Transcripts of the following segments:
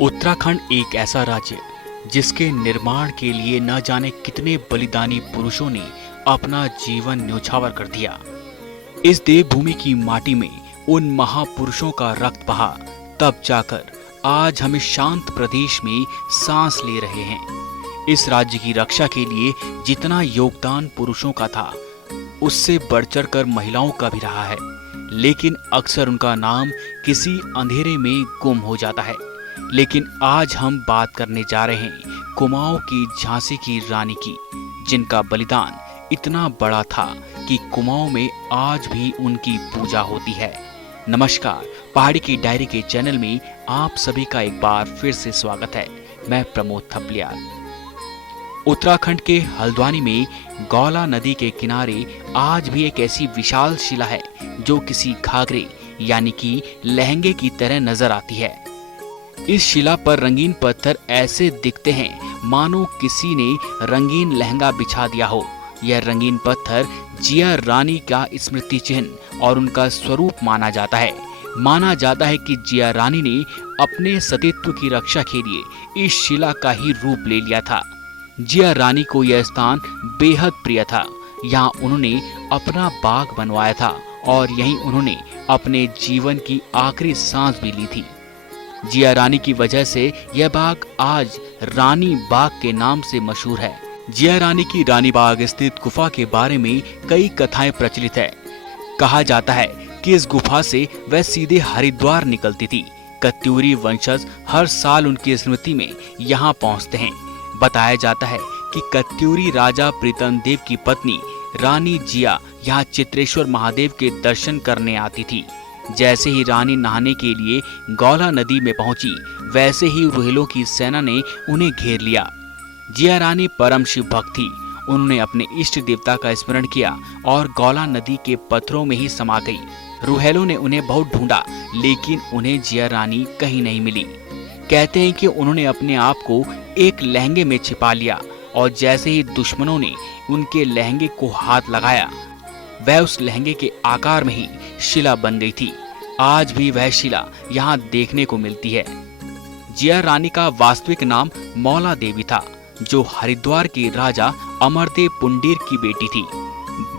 उत्तराखंड एक ऐसा राज्य जिसके निर्माण के लिए न जाने कितने बलिदानी पुरुषों ने अपना जीवन न्योछावर कर दिया। इस देवभूमि की माटी में उन महापुरुषों का रक्त बहा, तब जाकर आज हम इस शांत प्रदेश में सांस ले रहे हैं। इस राज्य की रक्षा के लिए जितना योगदान पुरुषों का था, उससे बढ़-चढ़ कर महिलाओं का भी रहा है, लेकिन अक्सर उनका नाम किसी अंधेरे में गुम हो जाता है। लेकिन आज हम बात करने जा रहे हैं कुमाऊं की झांसी की रानी की, जिनका बलिदान इतना बड़ा था कि कुमाऊं में आज भी उनकी पूजा होती है। नमस्कार, पहाड़ी की डायरी के चैनल में आप सभी का एक बार फिर से स्वागत है। मैं प्रमोद थपलियाल। उत्तराखंड के हल्द्वानी में गौला नदी के किनारे आज भी एक ऐसी विशाल शिला है जो किसी घाघरे यानी कि लहंगे की तरह नजर आती है। इस शिला पर रंगीन पत्थर ऐसे दिखते हैं मानो किसी ने रंगीन लहंगा बिछा दिया हो। यह रंगीन पत्थर जिया रानी का स्मृति चिन्ह और उनका स्वरूप माना जाता है। माना जाता है कि जिया रानी ने अपने सतीत्व की रक्षा के लिए इस शिला का ही रूप ले लिया था। जिया रानी को यह स्थान बेहद प्रिय था। यहाँ उन्होंने अपना बाग बनवाया था और यहीं उन्होंने अपने जीवन की आखिरी सांस भी ली थी। जिया रानी की वजह से यह बाग आज रानी बाग के नाम से मशहूर है। जिया रानी की रानी बाग स्थित गुफा के बारे में कई कथाएं प्रचलित है। कहा जाता है कि इस गुफा से वह सीधे हरिद्वार निकलती थी। कत्यूरी वंशज हर साल उनकी स्मृति में यहाँ पहुँचते हैं। बताया जाता है कि कत्यूरी राजा प्रीतम देव की पत्नी रानी जिया यहाँ चित्रेश्वर महादेव के दर्शन करने आती थी। जैसे ही रानी नहाने के लिए गौला नदी में पहुंची, वैसे ही रोहिलों की सेना ने उन्हें घेर लिया। जिया रानी परम शिव भक्त थी। उन्होंने अपने इष्ट देवता का स्मरण किया और गौला नदी के पत्थरों में ही समा गई। रोहिलों ने उन्हें बहुत ढूंढा, लेकिन उन्हें जिया रानी कहीं नहीं मिली। कहते हैं कि उन्होंने अपने आप को एक लहंगे में छिपा लिया और जैसे ही दुश्मनों ने उनके लहंगे को हाथ लगाया, वह उस लहंगे के आकार में ही शिला बन गई थी। आज भी वह शिला यहाँ देखने को मिलती है। जिया रानी का वास्तविक नाम मौला देवी था, जो हरिद्वार के राजा अमरदेव पुंडीर की बेटी थी।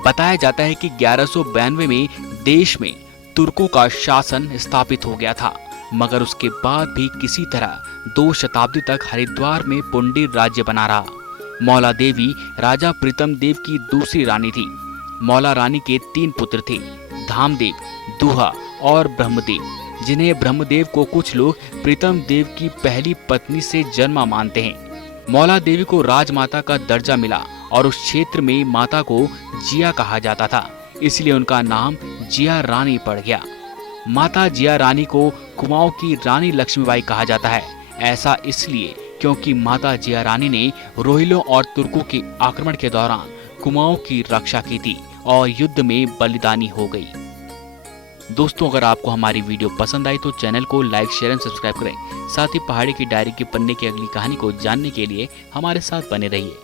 बताया जाता है कि 1192 में देश में तुर्कों का शासन स्थापित हो गया था, मगर उसके बाद भी किसी तरह 2 शताब्दी तक हरिद्वार में पुंडीर राज्य बना रहा। मौला देवी राजा प्रीतम देव की दूसरी रानी थी। मौला रानी के 3 पुत्र थे, धामदेव, दूहा और ब्रह्मदेव, जिन्हें ब्रह्मदेव को कुछ लोग प्रीतम देव की पहली पत्नी से जन्मा मानते हैं। मौला देवी को राजमाता का दर्जा मिला और उस क्षेत्र में माता को जिया कहा जाता था, इसलिए उनका नाम जिया रानी पड़ गया। माता जिया रानी को कुमाऊं की रानी लक्ष्मीबाई कहा जाता है। ऐसा इसलिए क्योंकि माता जिया रानी ने रोहिलों और तुर्कों के आक्रमण के दौरान कुमाऊं की रक्षा की थी और युद्ध में बलिदानी हो गई। दोस्तों, अगर आपको हमारी वीडियो पसंद आई तो चैनल को लाइक, शेयर एंड सब्सक्राइब करें। साथ ही पहाड़ी की डायरी के पन्ने की अगली कहानी को जानने के लिए हमारे साथ बने रहिए।